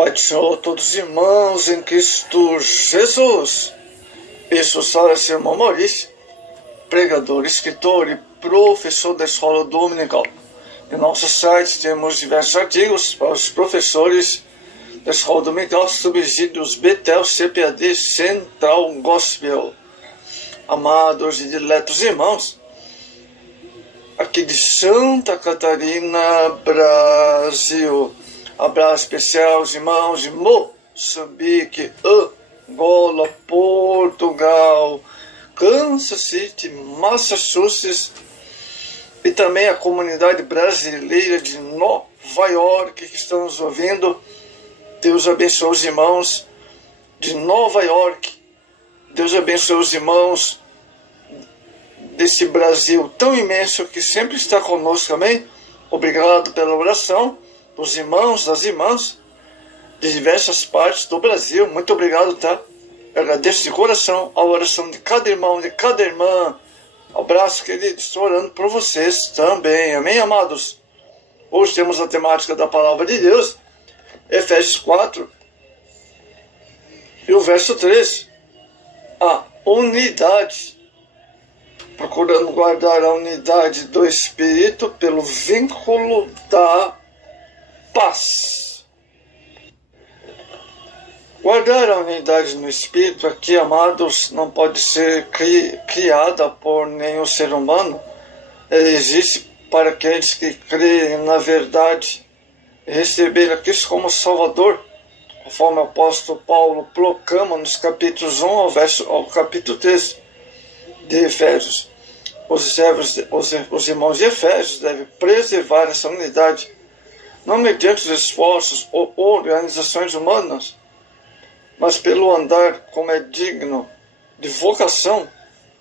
Pai do Senhor, todos os irmãos em Cristo Jesus. Eu sou o irmão Maurício, pregador, escritor e professor da escola dominical. Em nosso site temos diversos artigos para os professores da escola dominical, subsídios Betel, CPAD, Central Gospel. Amados e diletos irmãos, aqui de Santa Catarina, Brasil. Abraço especial aos irmãos de Moçambique, Angola, Portugal, Kansas City, Massachusetts e também a comunidade brasileira de Nova York que estão nos ouvindo. Deus abençoe os irmãos de Nova York. Deus abençoe os irmãos desse Brasil tão imenso que sempre está conosco, amém? Obrigado pela oração dos irmãos, das irmãs de diversas partes do Brasil. Muito obrigado, tá? Eu agradeço de coração a oração de cada irmão, de cada irmã. Abraço, querido. Estou orando por vocês também, amém, amados? Hoje temos a temática da palavra de Deus, Efésios 4 e o verso 3. A unidade, procurando guardar a unidade do Espírito pelo vínculo da paz. Guardar a unidade no Espírito aqui, amados, não pode ser criada por nenhum ser humano. Ela existe para aqueles que creem na verdade e receberam a Cristo como Salvador, conforme o apóstolo Paulo proclama nos capítulos 1 ao capítulo 3 de Efésios. Os irmãos de Efésios devem preservar essa unidade, não mediante os esforços ou organizações humanas, mas pelo andar como é digno de vocação,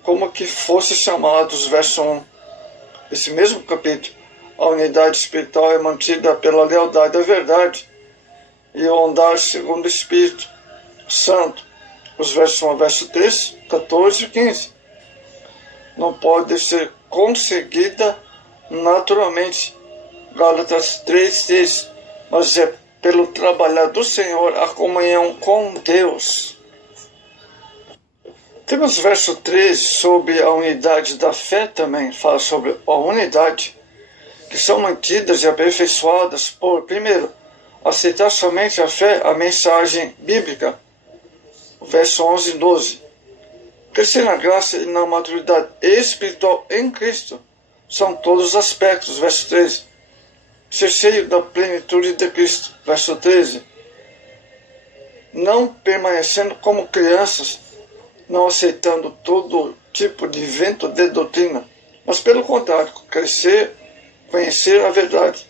como que fosse chamados, verso 1. Esse mesmo capítulo, a unidade espiritual é mantida pela lealdade à verdade e o andar segundo o Espírito Santo. Os versos 1 ao verso 3, 14 e 15. Não pode ser conseguida naturalmente, Gálatas 3:6, mas é pelo trabalhar do Senhor a comunhão com Deus. Temos o verso 13 sobre a unidade da fé também, fala sobre a unidade, que são mantidas e aperfeiçoadas por, primeiro, aceitar somente a fé, a mensagem bíblica, verso 11 e 12. Crescer na graça e na maturidade espiritual em Cristo são todos os aspectos, verso 13. Ser cheio da plenitude de Cristo, verso 13. Não permanecendo como crianças, não aceitando todo tipo de vento de doutrina, mas pelo contrário, crescer, conhecer a verdade.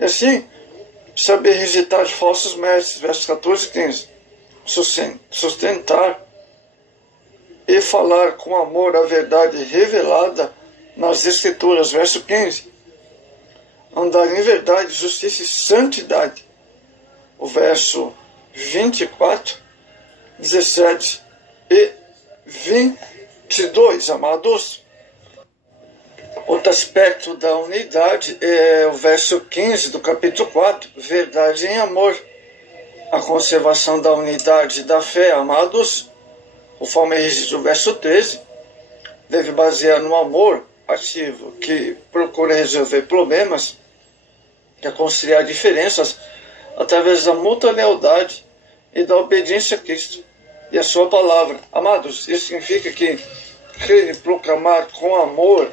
E assim, saber rejeitar falsos mestres, versos 14 e 15. Sustentar e falar com amor a verdade revelada nas Escrituras, verso 15. Andar em verdade, justiça e santidade. O verso 24, 17 e 22, amados. Outro aspecto da unidade é o verso 15 do capítulo 4, verdade em amor. A conservação da unidade da fé, amados, conforme registra o verso 13, deve basear no amor ativo que procura resolver problemas, que conciliar diferenças através da mútua lealdade e da obediência a Cristo e a sua palavra. Amados, isso significa que crer e proclamar com amor,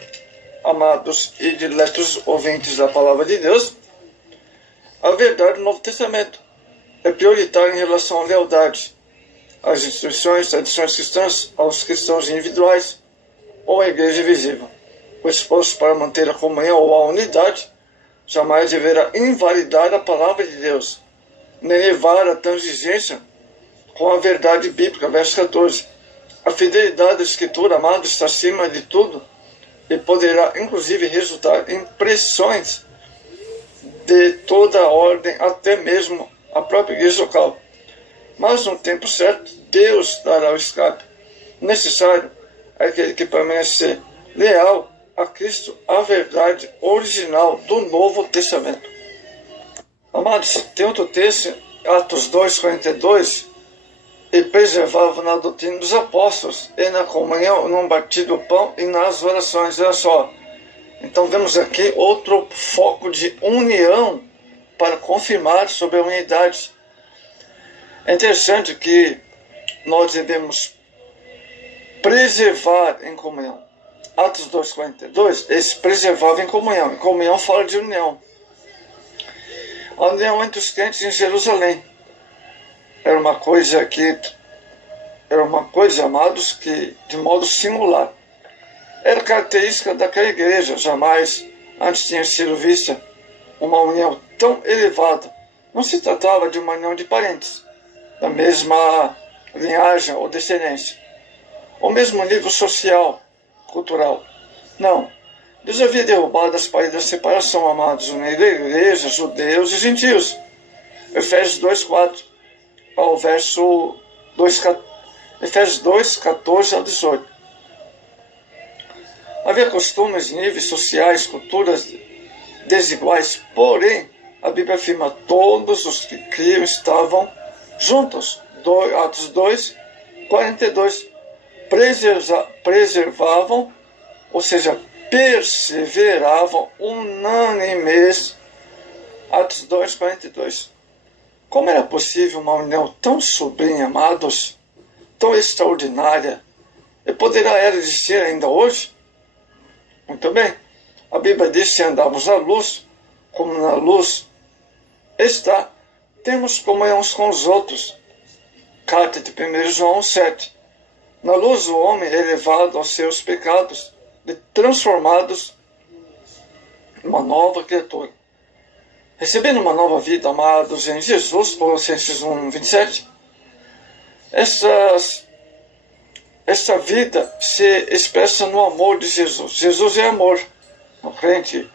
amados e diletos ouvintes da palavra de Deus, a verdade do Novo Testamento é prioritária em relação à lealdade às instituições, tradições cristãs, aos cristãos individuais ou à igreja visível. O esforço para manter a comunhão ou a unidade jamais deverá invalidar a palavra de Deus, nem levar à transigência com a verdade bíblica, verso 14. A fidelidade da Escritura, amado, está acima de tudo e poderá, inclusive, resultar em pressões de toda a ordem, até mesmo a própria igreja local. Mas, no tempo certo, Deus dará o escape necessário àquele que permanecer leal a Cristo, a verdade original do Novo Testamento. Amados, tem outro texto Atos 2:42, e preservavam na doutrina dos apóstolos, e na comunhão, no batir do pão e nas orações. Olha só. Então vemos aqui outro foco de união para confirmar sobre a unidade. É interessante que nós devemos preservar em comunhão. Atos 2:42, eles preservavam em comunhão. Em comunhão fala de união. A união entre os crentes em Jerusalém era uma coisa, amados, que de modo singular. Era característica daquela igreja. Jamais antes tinha sido vista uma união tão elevada. Não se tratava de uma união de parentes da mesma linhagem ou descendência, ou mesmo nível social, cultural. Não. Deus havia derrubado as paredes da separação, amados, unindo a igreja, judeus e gentios. Efésios 2:4 ao verso 2, Efésios 2:14-18. Havia costumes, níveis sociais, culturas desiguais, porém, a Bíblia afirma todos os que criam estavam juntos. Atos 2:42. Preservavam, ou seja, perseveravam unânimes. Atos 2:42. Como era possível uma união tão sublime, amados, tão extraordinária, e poderá ela existir ainda hoje? Muito bem. A Bíblia diz: se andarmos à luz, como na luz está, temos comunhão uns com os outros. Carta de 1 João 7. Na luz, o homem é elevado aos seus pecados, transformados em uma nova criatura. Recebendo uma nova vida, amados, em Jesus, Colossenses 1:27, esta vida se expressa no amor de Jesus. Jesus é amor. O crente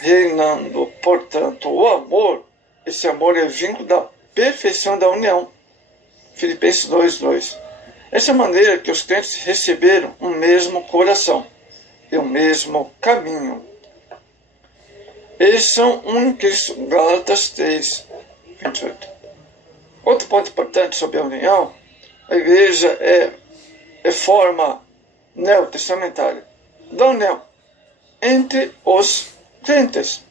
reinando, portanto, o amor, esse amor é vínculo da perfeição da união. Filipenses 2:2. Essa é a maneira que os crentes receberam um mesmo coração e o mesmo caminho. Eles são um em Cristo. Gálatas 3:28. Outro ponto importante sobre a união: a igreja é forma neotestamentária da união entre os crentes.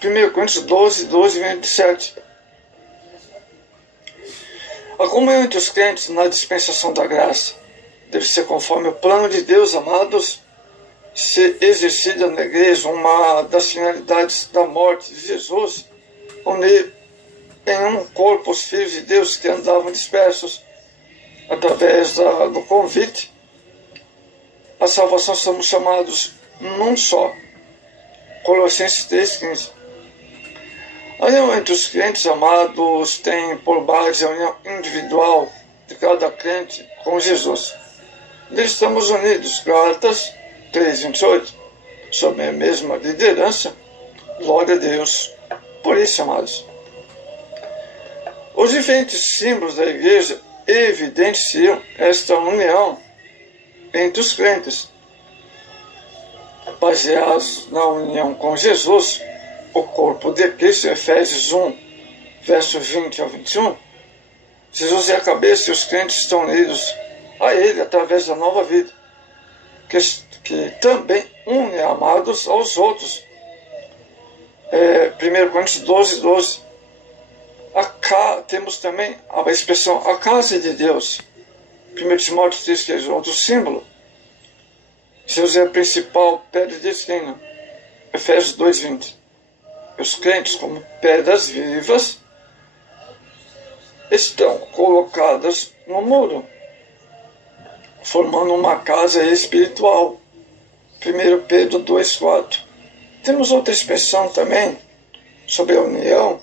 1 Coríntios 12:27. A comunhão entre os crentes na dispensação da graça deve ser conforme o plano de Deus, amados, ser exercida na igreja. Uma das finalidades da morte de Jesus, unir em um corpo os filhos de Deus que andavam dispersos. Através do convite, a salvação, somos chamados num só. Colossenses 3:15. A união entre os crentes, amados, tem por base a união individual de cada crente com Jesus. Nele estamos unidos. Gálatas 3:28. Sob a mesma liderança. Glória a Deus. Por isso, amados, os diferentes símbolos da igreja evidenciam esta união entre os crentes. Baseados na união com Jesus, o corpo de Cristo, Efésios 1, verso 20 ao 21, Jesus é a cabeça e os crentes estão unidos a Ele através da nova vida, que também une amados aos outros. 1 Coríntios 12:12. Temos também a expressão a casa de Deus. 1 Timóteo 3, que é outro símbolo. Jesus é a principal pedra de esquina. Efésios 2:20. Os crentes, como pedras vivas, estão colocadas no muro, formando uma casa espiritual. 1 Pedro 2:4. Temos outra expressão também sobre a união.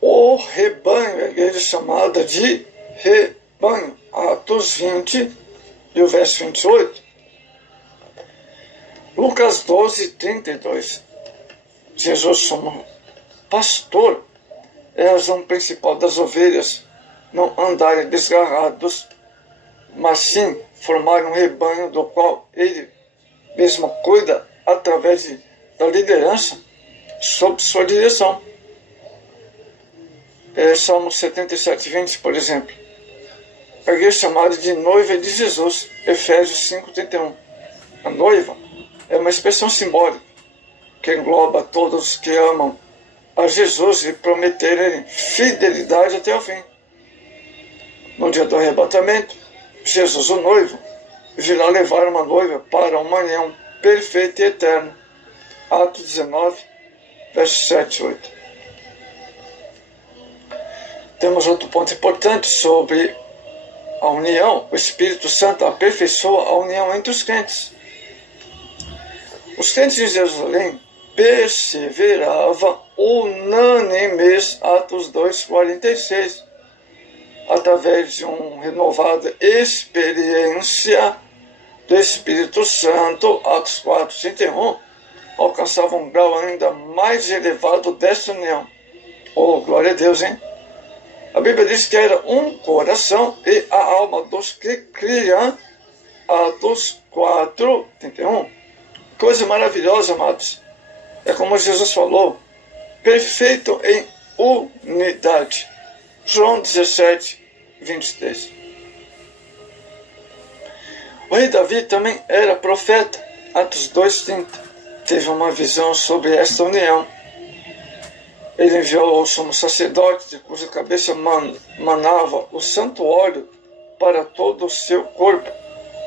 O rebanho, a igreja chamada de rebanho. Atos 20 e o verso 28. Lucas 12:32. Jesus, como pastor, é a razão principal das ovelhas não andarem desgarrados, mas sim formar um rebanho do qual ele mesmo cuida através da liderança. sob sua direção. Salmo 77:20, por exemplo. A igreja chamada de noiva de Jesus, Efésios 5:31. A noiva é uma expressão simbólica que engloba todos os que amam a Jesus e prometerem fidelidade até o fim. No dia do arrebatamento, Jesus, o noivo, virá levar uma noiva para uma união perfeita e eterna. Atos 19, versos 7 e 8. Temos outro ponto importante sobre a união. O Espírito Santo aperfeiçoa a união entre os crentes. Os crentes de Jerusalém perseveravam unânimes, Atos 2:46, através de uma renovada experiência do Espírito Santo, Atos 4:31, alcançavam um grau ainda mais elevado dessa união. Oh, glória a Deus, hein? A Bíblia diz que era um coração e a alma dos que criam, Atos 4:31. Coisa maravilhosa, amados. É como Jesus falou, perfeito em unidade. João 17:23. O rei Davi também era profeta. Atos 2:30. Teve uma visão sobre esta união. Ele enviou o sumo sacerdote, de cuja cabeça manava o santo óleo para todo o seu corpo,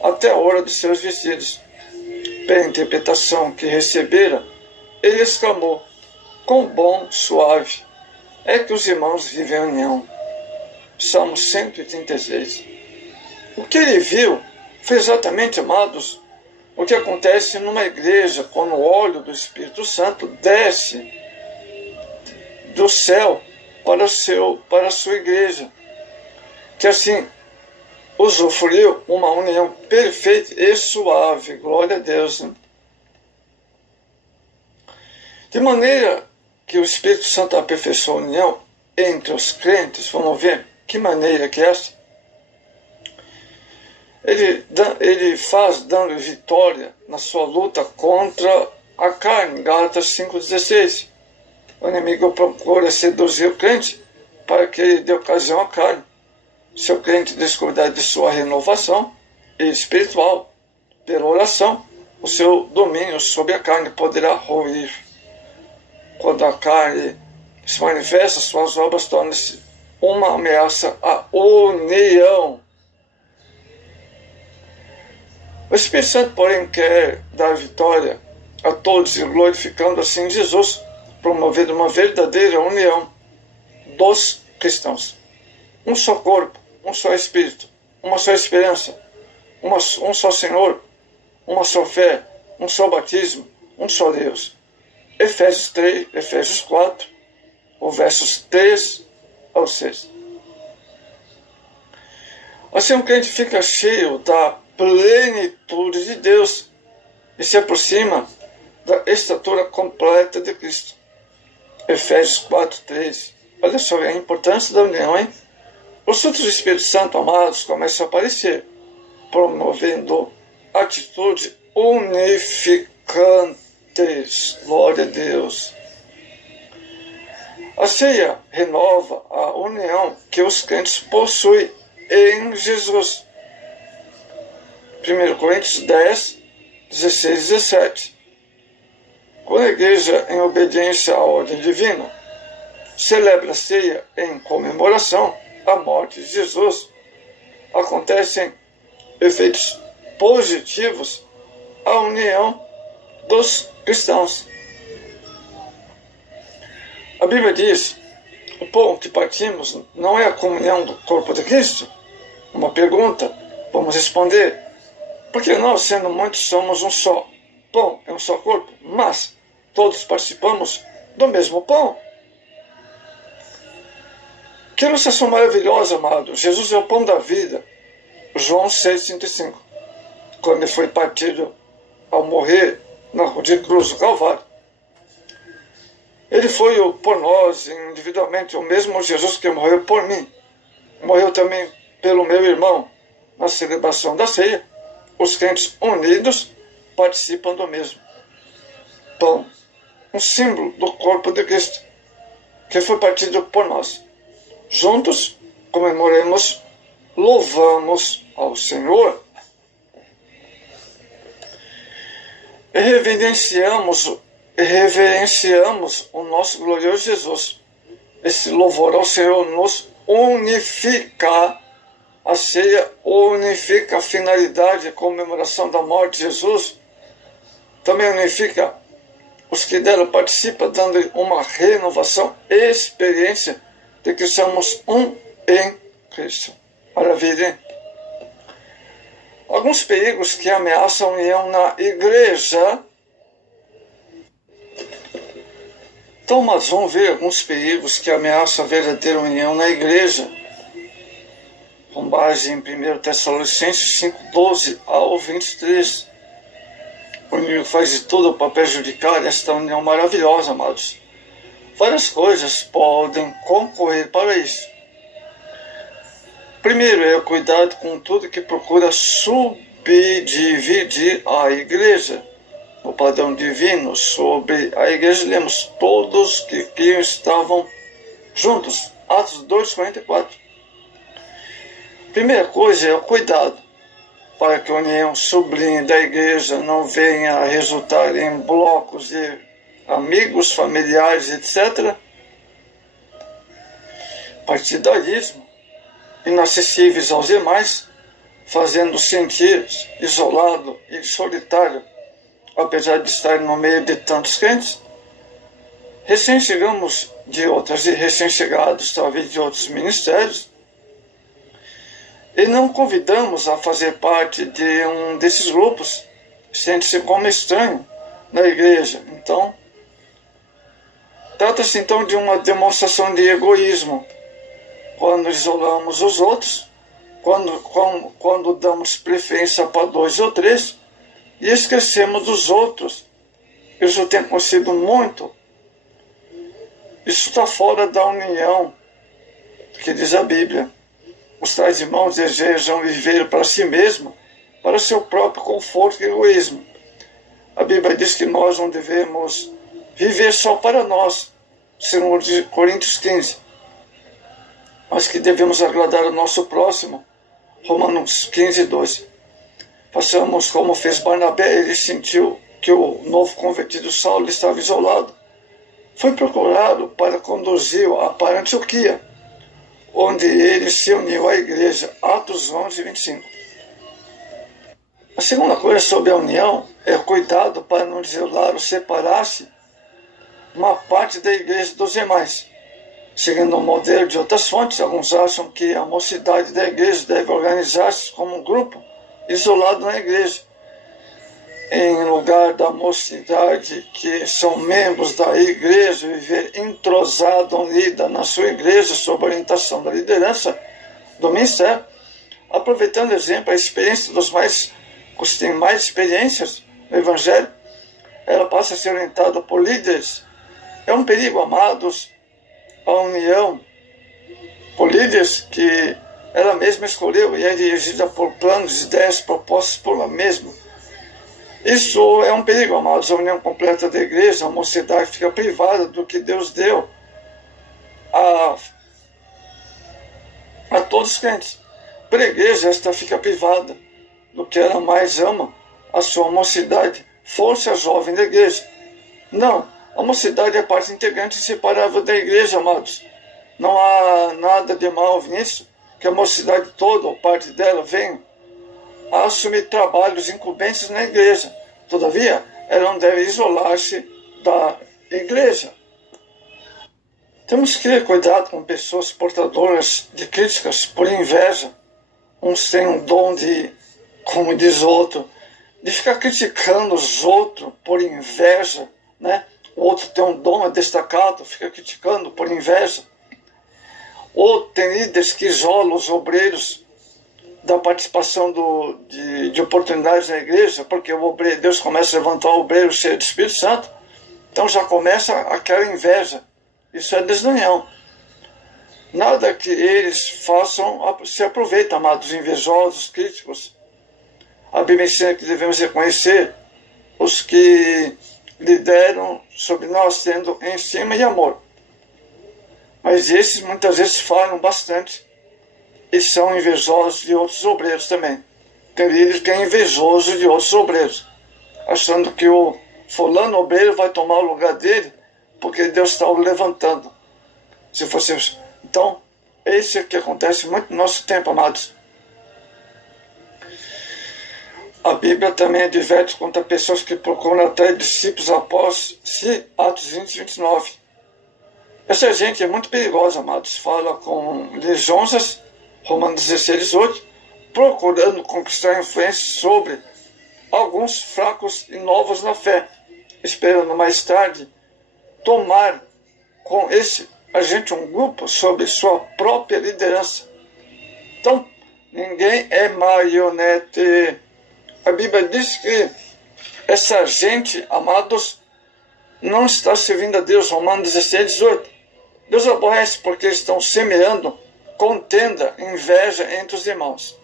até a hora dos seus vestidos. Pela interpretação que recebera, ele exclamou, quão bom, suave, é que os irmãos vivem em união. Salmo 136. O que ele viu foi exatamente, amados, o que acontece numa igreja quando o óleo do Espírito Santo desce do céu para a sua igreja, que assim usufruiu uma união perfeita e suave. Glória a Deus, né? De maneira que o Espírito Santo aperfeiçoa a união entre os crentes. Vamos ver que maneira que é essa. Ele faz dando vitória na sua luta contra a carne. Gálatas 5:16. O inimigo procura seduzir o crente para que ele dê ocasião à carne. Se o crente descuidar de sua renovação espiritual pela oração, o seu domínio sobre a carne poderá ruir. Quando a carne se manifesta, suas obras tornam-se uma ameaça à união. O Espírito Santo, porém, quer dar vitória a todos e glorificando assim Jesus, promovendo uma verdadeira união dos cristãos. Um só corpo, um só Espírito, uma só esperança, um só Senhor, uma só fé, um só batismo, um só Deus. Efésios 4, versos 3 ao 6. Assim o crente fica cheio da plenitude de Deus e se aproxima da estatura completa de Cristo. Efésios 4:3. Olha só a importância da união, hein? Os frutos do Espírito Santo, amados, começam a aparecer, promovendo atitudes unificantes. Glória a Deus. A ceia renova a união que os crentes possuem em Jesus. 1 Coríntios 10, 16 e 17. Quando a igreja, em obediência à ordem divina, celebra a ceia em comemoração à morte de Jesus, acontecem efeitos positivos à união dos cristãos. A Bíblia diz, o pão que partimos não é a comunhão do corpo de Cristo? Uma pergunta, vamos responder, porque nós, sendo muitos, somos um só pão, é um só corpo, mas todos participamos do mesmo pão. Que ilustração maravilhosa, amado. Jesus é o pão da vida. João 6,35. Quando ele foi partido ao morrer na de cruz do Calvário. Ele foi por nós, individualmente, o mesmo Jesus que morreu por mim. Morreu também pelo meu irmão. Na celebração da ceia, os crentes unidos participam do mesmo pão. um símbolo do corpo de Cristo, que foi partido por nós. Juntos comemoremos, louvamos ao Senhor e reverenciamos o nosso glorioso Jesus. Esse louvor ao Senhor nos unifica. A ceia unifica a finalidade e comemoração da morte de Jesus. Também unifica os que dela participam, dando uma renovação e experiência de que somos um em Cristo. Maravilha, hein? Alguns perigos que ameaçam a união na igreja. Então, mas vamos ver alguns perigos que ameaçam a verdadeira união na igreja, com base em 1 Tessalonicenses 5:12 ao 23. O inimigo faz de tudo para prejudicar esta união maravilhosa, amados. Várias coisas podem concorrer para isso. Primeiro é o cuidado com tudo que procura subdividir a igreja. O padrão divino sobre a igreja, lemos todos que estavam juntos. Atos 2:44. Primeira coisa é o cuidado para que a união sublime da igreja não venha a resultar em blocos de amigos, familiares, etc. Partidarismo, inacessíveis aos demais, fazendo sentir isolado e solitário, apesar de estar no meio de tantos crentes. Recém-chegados talvez de outros ministérios, e não convidamos a fazer parte de um desses grupos, sente-se como estranho na igreja. Então, trata-se então de uma demonstração de egoísmo, quando isolamos os outros, quando damos preferência para 2 ou 3, e esquecemos dos outros. Isso tem acontecido muito. Isso está fora da união, que diz a Bíblia. Os tais irmãos desejam viver para si mesmos, para seu próprio conforto e egoísmo. A Bíblia diz que nós não devemos viver só para nós, segundo Coríntios 15, mas que devemos agradar o nosso próximo, Romanos 15:12. Façamos como fez Barnabé. Ele sentiu que o novo convertido Saulo estava isolado. Foi procurado para conduzi-lo para Antioquia, onde ele se uniu à igreja. Atos 11:25. A segunda coisa sobre a união é o cuidado para não isolar ou separar-se uma parte da igreja dos demais. Seguindo o modelo de outras fontes, alguns acham que a mocidade da igreja deve organizar-se como um grupo isolado na igreja, em lugar da mocidade, que são membros da igreja, viver entrosado, unida na sua igreja, sob a orientação da liderança do ministério, aproveitando, exemplo, a experiência dos que têm mais experiências no Evangelho. Ela passa a ser orientada por líderes. É um perigo, amados, a união por líderes que ela mesma escolheu e é dirigida por planos, ideias propostas por ela mesma. Isso é um perigo, amados. A união completa da igreja, a mocidade fica privada do que Deus deu a todos os crentes. Para a igreja, esta fica privada do que ela mais ama, a sua mocidade, força jovem da igreja. Não, a mocidade é parte integrante e inseparável da igreja, amados. Não há nada de mal nisso, que a mocidade toda, ou parte dela, venha a assumir trabalhos incumbentes na igreja. Todavia, ela não deve isolar-se da igreja. Temos que ter cuidado com pessoas portadoras de críticas por inveja. Uns têm um dom de, como diz outro, de ficar criticando os outros por inveja, né? O outro tem um dom destacado, fica criticando por inveja. Ou tem líderes que isolam os obreiros da participação de oportunidades na igreja, porque Deus começa a levantar o obreiro cheio do Espírito Santo, então já começa aquela inveja. Isso é desunião. Nada que eles façam se aproveita, amados invejosos, críticos. A Bíblia ensina que devemos reconhecer os que lideram sobre nós, tendo estima e amor. Mas esses muitas vezes falam bastante e são invejosos de outros obreiros também. Tem líder que é invejoso de outros obreiros, achando que o fulano obreiro vai tomar o lugar dele porque Deus está o levantando. Se fosse isso. Então, esse é o que acontece muito no nosso tempo, amados. A Bíblia também adverte contra pessoas que procuram atrair discípulos após Atos 20, 29. Essa gente é muito perigosa, amados. Fala com lisonjas, Romanos 16, 18, procurando conquistar influência sobre alguns fracos e novos na fé, esperando mais tarde tomar com esse agente um grupo sob sua própria liderança. Então, ninguém é marionete. A Bíblia diz que essa gente, amados, não está servindo a Deus. Romanos 16, 18. Deus aborrece porque eles estão semeando contenda, inveja entre os irmãos.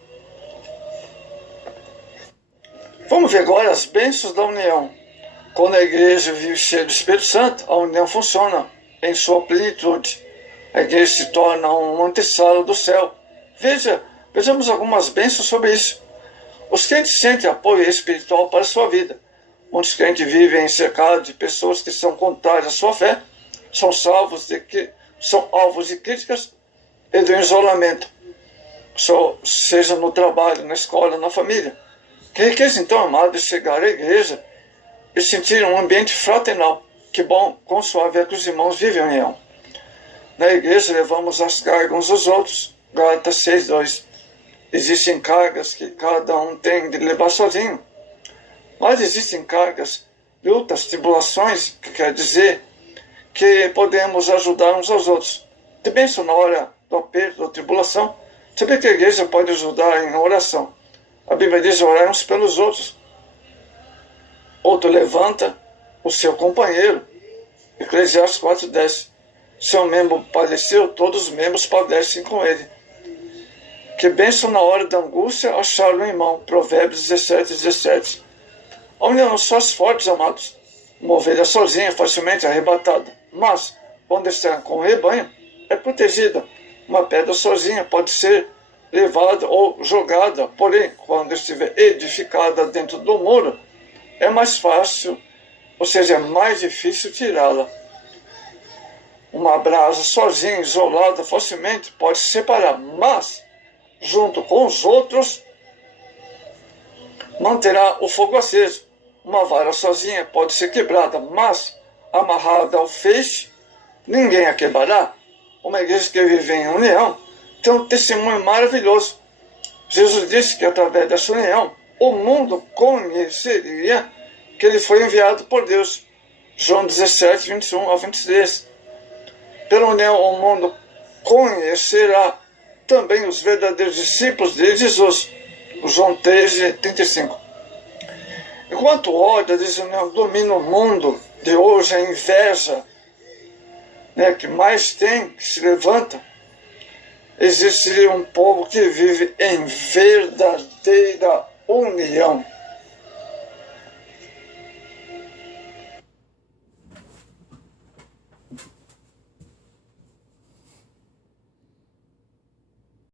Vamos ver agora as bênçãos da união. Quando a igreja vive cheia do Espírito Santo, a união funciona em sua plenitude. A igreja se torna um antessalo do céu. Vejamos algumas bênçãos sobre isso. Os crentes sentem apoio espiritual para a sua vida. Muitos crentes vivem cercados de pessoas que são contrárias à sua fé, são alvos de críticas e do isolamento, seja no trabalho, na escola, na família. Que riqueza, então, amado, chegar à igreja e sentir um ambiente fraternal. Que bom, quão suave é que os irmãos vivem em união. Na igreja levamos as cargas uns aos outros. Gálatas 6, 2. Existem cargas que cada um tem de levar sozinho. Mas existem cargas, lutas, tribulações, que quer dizer que podemos ajudar uns aos outros. De bênção na hora do aperto, da tribulação, saber que a igreja pode ajudar em oração. A Bíblia diz orar uns pelos outros. Outro levanta o seu companheiro. Eclesiastes 4:10. Seu membro padeceu, todos os membros padecem com ele. Que bênção na hora da angústia achar um irmão. Provérbios 17:17. A união só os fortes, amados. Uma ovelha sozinha é facilmente arrebatada, mas quando está com o rebanho, é protegida. Uma pedra sozinha pode ser levada ou jogada, porém, quando estiver edificada dentro do muro, é mais fácil, ou seja, é mais difícil tirá-la. Uma brasa sozinha, isolada, facilmente pode se separar, mas, junto com os outros, manterá o fogo aceso. Uma vara sozinha pode ser quebrada, mas, amarrada ao feixe, ninguém a quebrará. Uma igreja que vive em união tem um testemunho maravilhoso. Jesus disse que através dessa união, o mundo conheceria que ele foi enviado por Deus. João 17, 21 a 23. Pela união, o mundo conhecerá também os verdadeiros discípulos de Jesus. João 13, 35. Enquanto o ódio, a desunião domina o mundo de hoje, a inveja, que mais tem, que se levanta, existe um povo que vive em verdadeira união.